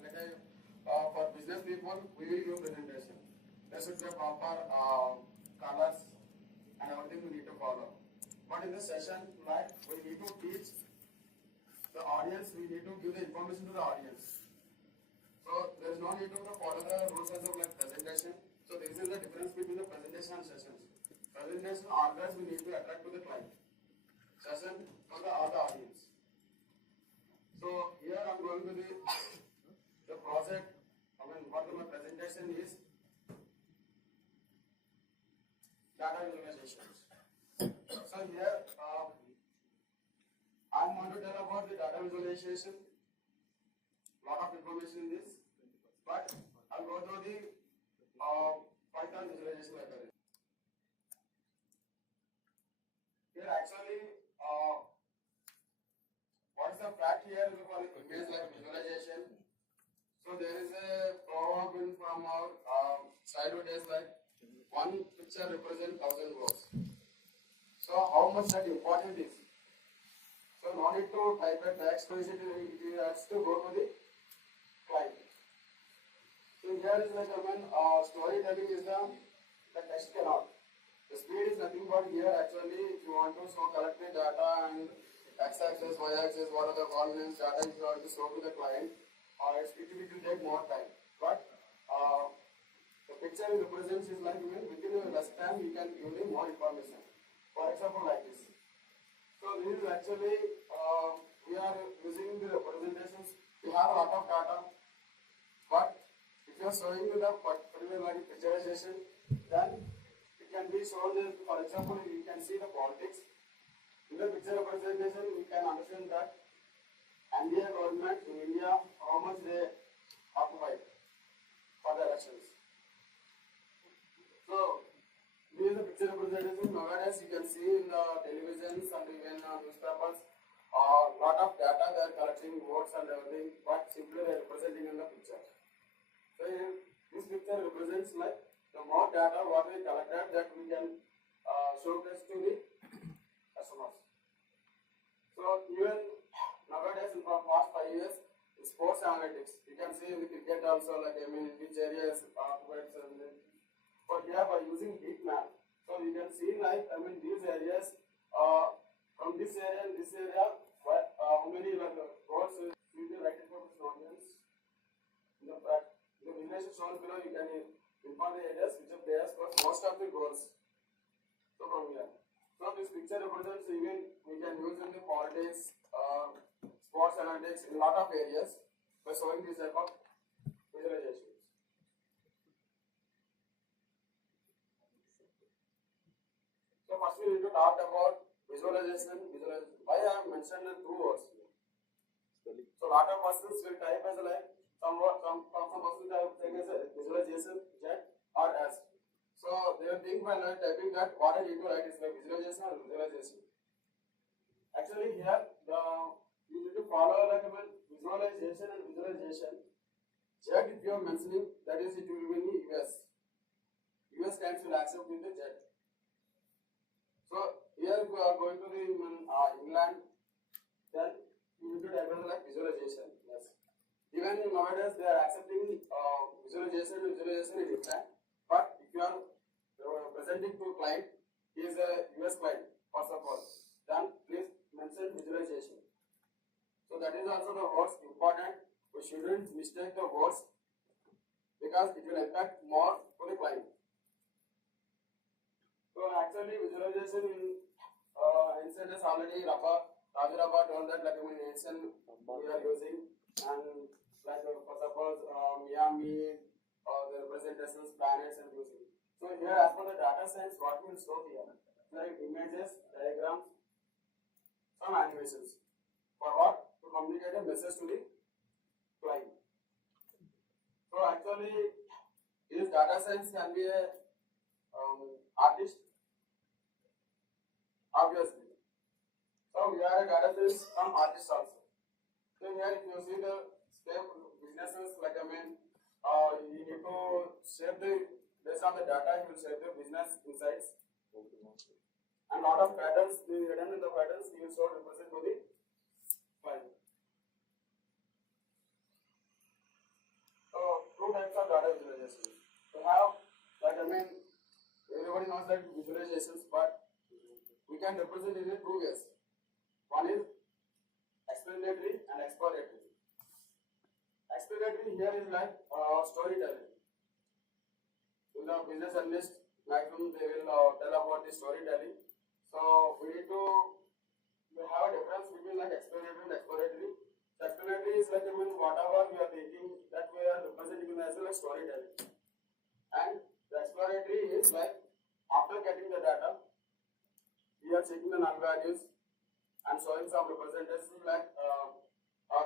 for business people, we will give presentation. There should be a proper colors and everything we need to follow. But in this session, like we need to teach the audience, we need to give the information to the audience. So there is no need to follow the rules as of like presentation. So this is the difference between the presentation and sessions. Presentation orders we need to attract to the client. Session for the audience. So here I am going to the project. I mean, what my presentation is data visualizations. So here I am going to tell about the data visualization. Lot of information in this, but I'll go through the Python visualization library. Here actually, what's the fact here? We call it image like visualization. So there is a proverb from our childhood days like one picture represents 1,000 words. So how much that important is? So no need to type a text, it has to go to the client. So here is like storytelling is the text cannot. The speed is nothing but here actually if you want to collect the data and x-axis, y-axis, what are the coordinates, data if you want to show to the client, it will take more time. But the picture it represents is like within a less time you can give him more information. For example like this. So this is actually we are using the representations. We have a lot of data, but if you are showing the particular like visualization, then it can be shown as, for example, you can see the politics. In the picture representation, we can understand that India government in India, how much they occupy for the elections. So this is the picture representation. Nowadays, you can see in the televisions and even newspapers, lot of data they are collecting votes and everything, but simply they are representing in the picture. So this picture represents like the more data what we collected that we can showcase to the customers. So even nowadays in the past 5 years, in sports analytics, you can see in the cricket also like in which areas occupied. But here by using heat map, so you can see like these areas from this area and this area, how many like goals you will write it for this audience. In the visualization shown below, you can inform the areas which of players got most of the goals. So from here, so this picture represents even we can use in the politics, sports analytics in a lot of areas by showing this type of visualization. So first we need to talk about visualization. Why I have mentioned the two words. So lot of persons will type as like some person type as a visualization, jet or as. So they will think by typing that what I need to write is like visualization or visualization. Actually here you need to follow like visualization and visualization. Jet if you are mentioning, that is it will be in US. US clients will accept with the jet. So here we are going to the England, then you need to type like visualization. Yes. Even nowadays they are accepting visualization in England. But if you are presenting to a client, he is a US client first of all, then please mention visualization. So that is also the words important. We shouldn't mistake the words because it will impact more for the client. So actually visualization in ancient is already Raju told that like in ancient we are using, and like for suppose Miami or the representations, planets and using. So here as per the data science, what we will show here like images, diagrams, some animations. For what? To communicate a message to the client. So actually this data science can be a artist, obviously. So we are a data science from artist also. So here if you see the step businesses like you need to shape the based on the data, you will shape the business insights. And lot of patterns, the hidden in the patterns you will show represent to the client. visualization. We have, like, I mean, everybody knows that visualizations, but we can represent it in two ways. One is explanatory and exploratory. Explanatory here is like storytelling. In the business analyst, maximum they will tell about the storytelling. So we need to have a difference between like explanatory and exploratory. The explanatory is like, I mean, whatever we are thinking that we are representing as well as storytelling. And the exploratory is like after getting the data, we are checking the null values and showing some representation like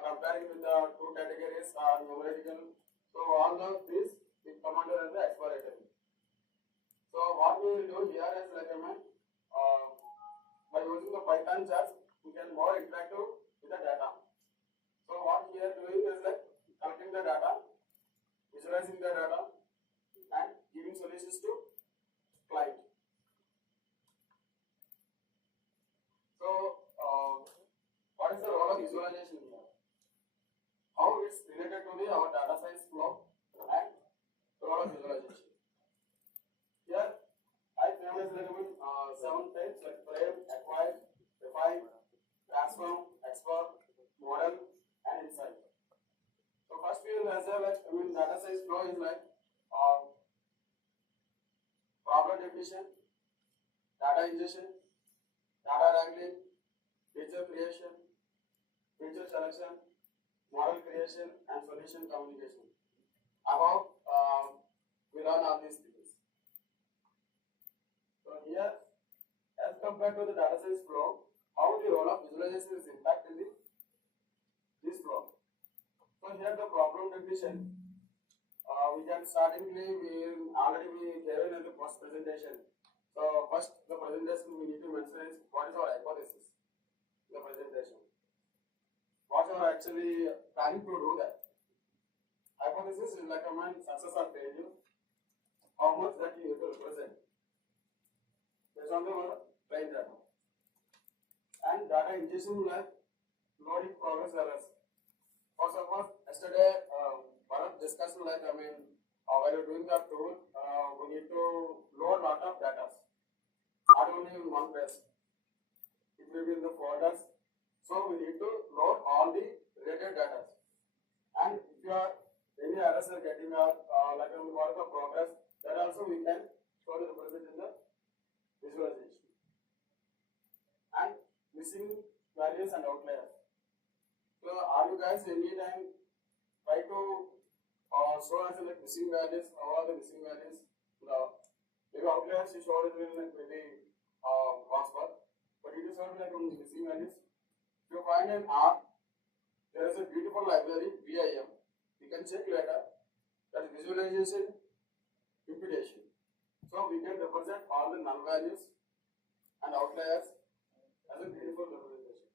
comparing with the two categories are numerical. So all of this is come under as the exploratory. So what we will do here is like, I mean, by using the Python charts, we can more interactive with the data. So what we are doing is like collecting the data, visualizing the data, and giving solutions to client. So what is the role of visualization here? How it's related to our data science flow and role of visualization. Here I famous like 7 types like frame, acquire, refine, transform, export, model, and insight. So first we will answer like data science flow is like problem definition, data ingestion, data wrangling, feature creation, feature selection, model creation, and solution communication. Above we learn all these things. So here, as compared to the data science flow, how the role of visualization is impacted in this flow. So here the problem definition, we can startingly already given in the first presentation. So first the presentation we need to mention is what is our hypothesis. The presentation. What you are actually planning to do that. Hypothesis is like a success or failure. How much that you have to represent. Based on the plain data. And data ingestion like loading progress errors. For suppose yesterday Bharat discussed like while you're doing the tool, we need to load lot of data. Not only in one place. It will be in the folders. So we need to load all the related data. And if you are any errors are getting like what is the progress, that also we can show the represent in the visualization. And missing values and outliers. So are you guys anytime try to show as like missing values? How are the missing values? Maybe outliers you showed it in like maybe password, but it is not like missing values. If you find an R, there is a beautiful library VIM. You can check later. That is visualization imputation. So we can represent all the null values and outliers as a beautiful representation.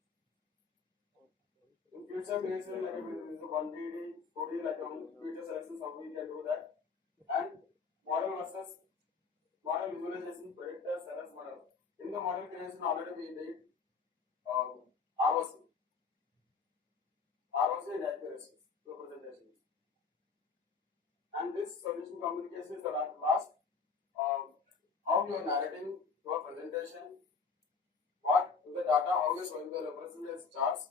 In future creation, like if it is 1DD, 2D, like future selections, how we can do that. And model versus model visualization, predictors, errors model. In the model creation, already we did ROC and accuracy representation. And this solution communication is the last. How you are narrating your presentation, what is the data, how you are showing the representation charts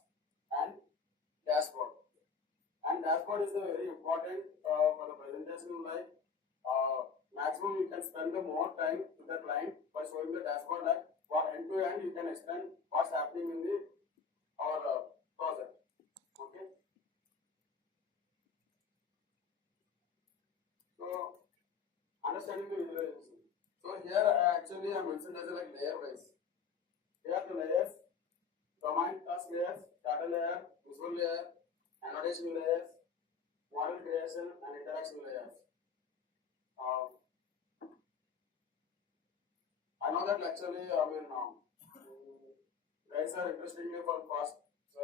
and dashboard. And dashboard is the very important for the presentation. Like maximum you can spend the more time with the client by showing the dashboard. Like what end to end you can explain what's happening in the our project. Okay. So understanding the visualization. So here actually I mentioned as like layer wise. Here the layers, domain task layers, data layer, visual layer, annotation layers, model creation, and interaction layers. I know that actually guys are interestingly for past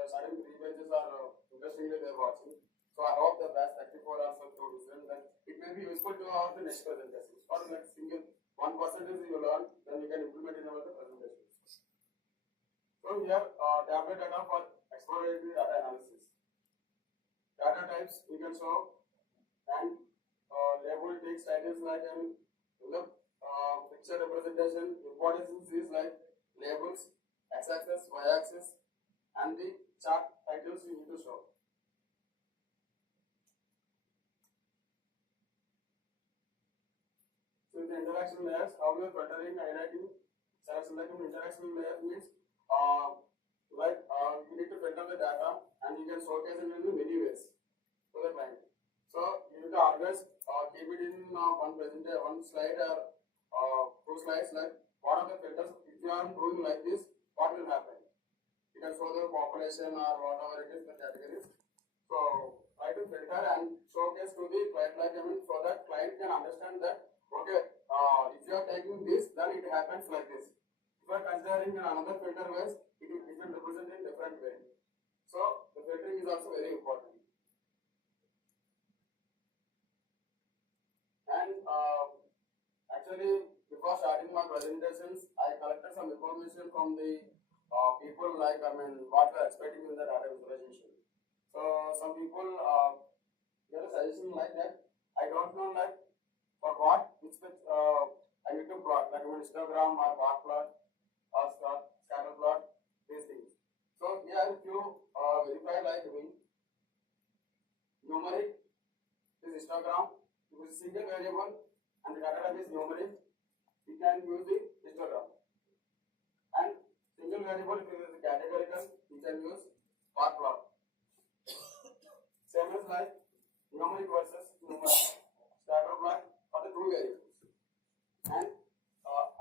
starting 3 pages are interestingly they are watching. So I hope the batch 34 also to listen that it may be useful to our the next presentation. Or like single 1% you learn, then you can implement in our presentation. So here tablet data for exploratory data analysis. Data types we can show and label text titles like in the picture representation, importance is like labels, x-axis, y-axis, and the chart titles you need to show. So the interaction layers, how you are filtering, highlighting, selecting interaction layer means you need to filter the data and you can showcase it in many ways to the client. So you need to always keep it in one slide or two slides, like what are the filters. If you are doing like this, what will happen? You can show the population or whatever it is, the categories. So try to filter and showcase to the client, so that client can understand that okay, if you are taking this, then it happens like this. If you are considering another filter ways, it will represent in different way. So the filtering is also very important. And actually, before starting my presentations, I collected some information from the people, what they are expecting in the data visualization. So some people get a suggestion like that. I don't know for what, which I need to plot, histogram or bar plot or scatter plot, these things. So here if you verify me, numeric is histogram, if it is single variable and the data type is numeric, we can use the histogram. And single variable, if it is categorical, we can use bar plot. Same as numeric versus numeric, scatter plot for the two variables. And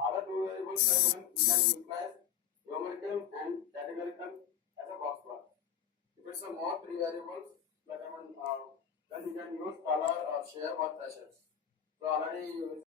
other two variables we can imply numerical and categorical as a box plot. If it's a more three variables, then you can use color or shape or thresholds. So already